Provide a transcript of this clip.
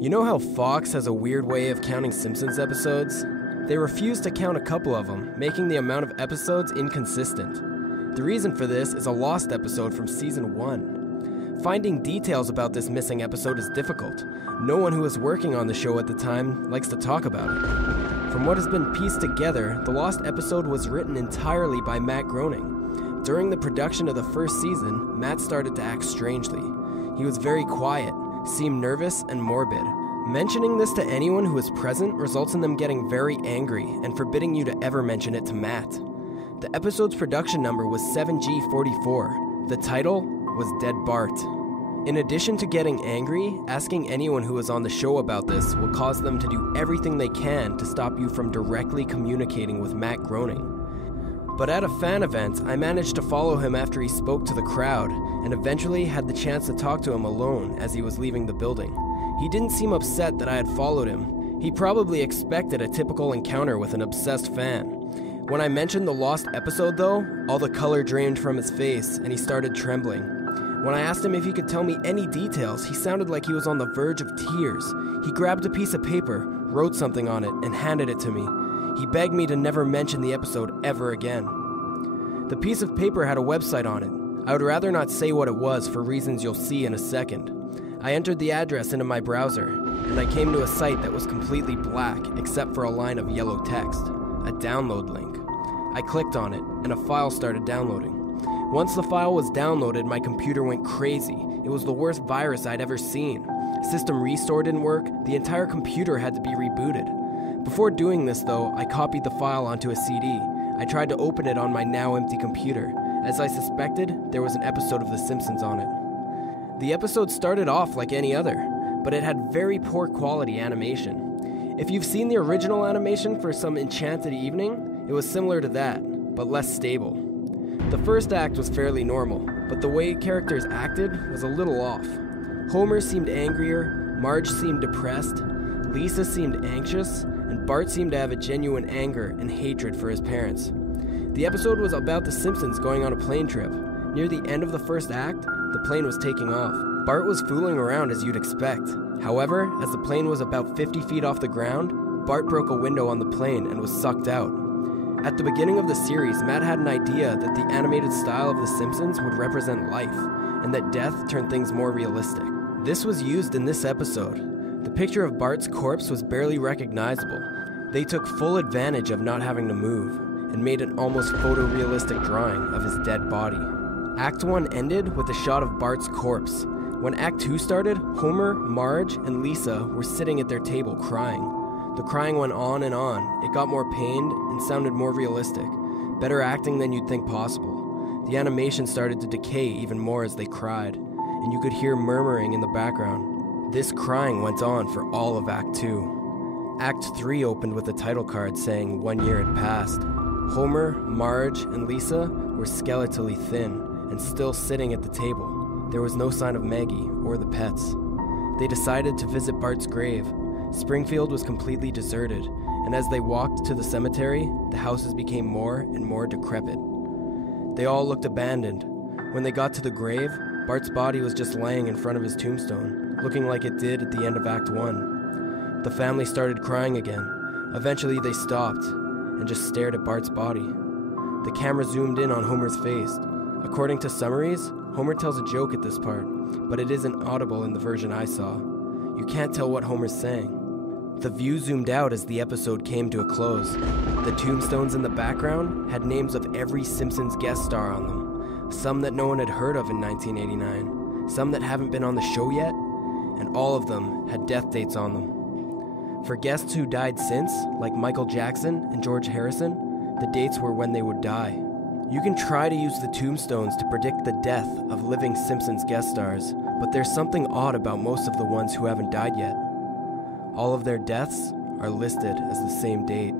You know how Fox has a weird way of counting Simpsons episodes? They refuse to count a couple of them, making the amount of episodes inconsistent. The reason for this is a lost episode from Season 1. Finding details about this missing episode is difficult. No one who was working on the show at the time likes to talk about it. From what has been pieced together, the lost episode was written entirely by Matt Groening. During the production of the first season, Matt started to act strangely. He was very quiet, seemed nervous and morbid. Mentioning this to anyone who is present results in them getting very angry and forbidding you to ever mention it to Matt. The episode's production number was 7G44. The title was Dead Bart. In addition to getting angry, asking anyone who is on the show about this will cause them to do everything they can to stop you from directly communicating with Matt Groening. But at a fan event, I managed to follow him after he spoke to the crowd, and eventually had the chance to talk to him alone as he was leaving the building. He didn't seem upset that I had followed him. He probably expected a typical encounter with an obsessed fan. When I mentioned the lost episode though, all the color drained from his face and he started trembling. When I asked him if he could tell me any details, he sounded like he was on the verge of tears. He grabbed a piece of paper, wrote something on it, and handed it to me. He begged me to never mention the episode ever again. The piece of paper had a website on it. I would rather not say what it was for reasons you'll see in a second. I entered the address into my browser, and I came to a site that was completely black except for a line of yellow text, a download link. I clicked on it, and a file started downloading. Once the file was downloaded, my computer went crazy. It was the worst virus I'd ever seen. System restore didn't work, the entire computer had to be rebooted. Before doing this though, I copied the file onto a CD. I tried to open it on my now empty computer. As I suspected, there was an episode of The Simpsons on it. The episode started off like any other, but it had very poor quality animation. If you've seen the original animation for Some Enchanted Evening, it was similar to that, but less stable. The first act was fairly normal, but the way characters acted was a little off. Homer seemed angrier, Marge seemed depressed, Lisa seemed anxious, and Bart seemed to have a genuine anger and hatred for his parents. The episode was about the Simpsons going on a plane trip. Near the end of the first act, the plane was taking off. Bart was fooling around as you'd expect. However, as the plane was about 50 feet off the ground, Bart broke a window on the plane and was sucked out. At the beginning of the series, Matt had an idea that the animated style of The Simpsons would represent life, and that death turned things more realistic. This was used in this episode. The picture of Bart's corpse was barely recognizable. They took full advantage of not having to move, and made an almost photorealistic drawing of his dead body. Act 1 ended with a shot of Bart's corpse. When Act 2 started, Homer, Marge, and Lisa were sitting at their table crying. The crying went on and on. It got more pained and sounded more realistic. Better acting than you'd think possible. The animation started to decay even more as they cried, and you could hear murmuring in the background. This crying went on for all of Act 2. Act 3 opened with a title card saying 1 year had passed. Homer, Marge, and Lisa were skeletally thin and still sitting at the table. There was no sign of Maggie or the pets. They decided to visit Bart's grave. Springfield was completely deserted, and as they walked to the cemetery, the houses became more and more decrepit. They all looked abandoned. When they got to the grave, Bart's body was just laying in front of his tombstone, looking like it did at the end of Act 1. The family started crying again. Eventually they stopped and just stared at Bart's body. The camera zoomed in on Homer's face. According to summaries, Homer tells a joke at this part, but it isn't audible in the version I saw. You can't tell what Homer's saying. The view zoomed out as the episode came to a close. The tombstones in the background had names of every Simpsons guest star on them. Some that no one had heard of in 1989, some that haven't been on the show yet, and all of them had death dates on them. For guests who died since, like Michael Jackson and George Harrison, the dates were when they would die. You can try to use the tombstones to predict the death of living Simpsons guest stars, but there's something odd about most of the ones who haven't died yet. All of their deaths are listed as the same date.